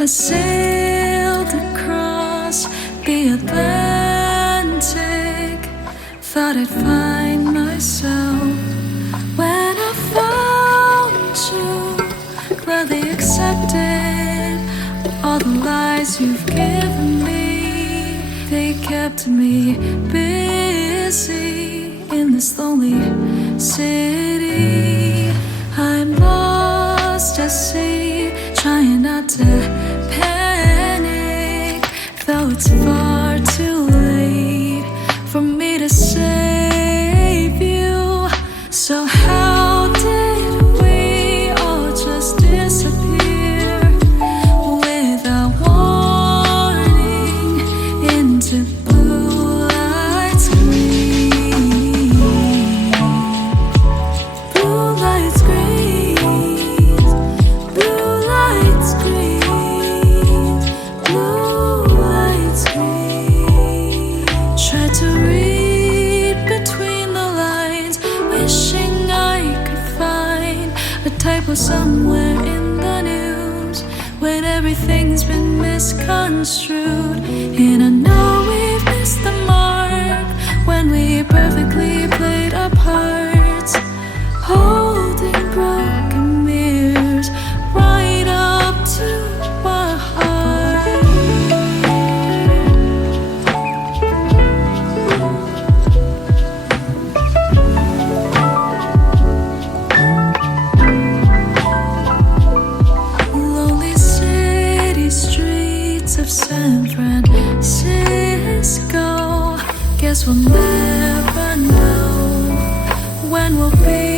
I sailed across the Atlantic. Thought I'd find myself when I found you. Gladly accepted all the lies you've given me. They kept me busy in this lonely city. Typo somewhere in the news when everything's been misconstrued. And I know Francisco. Guess we'll never know when we'll be.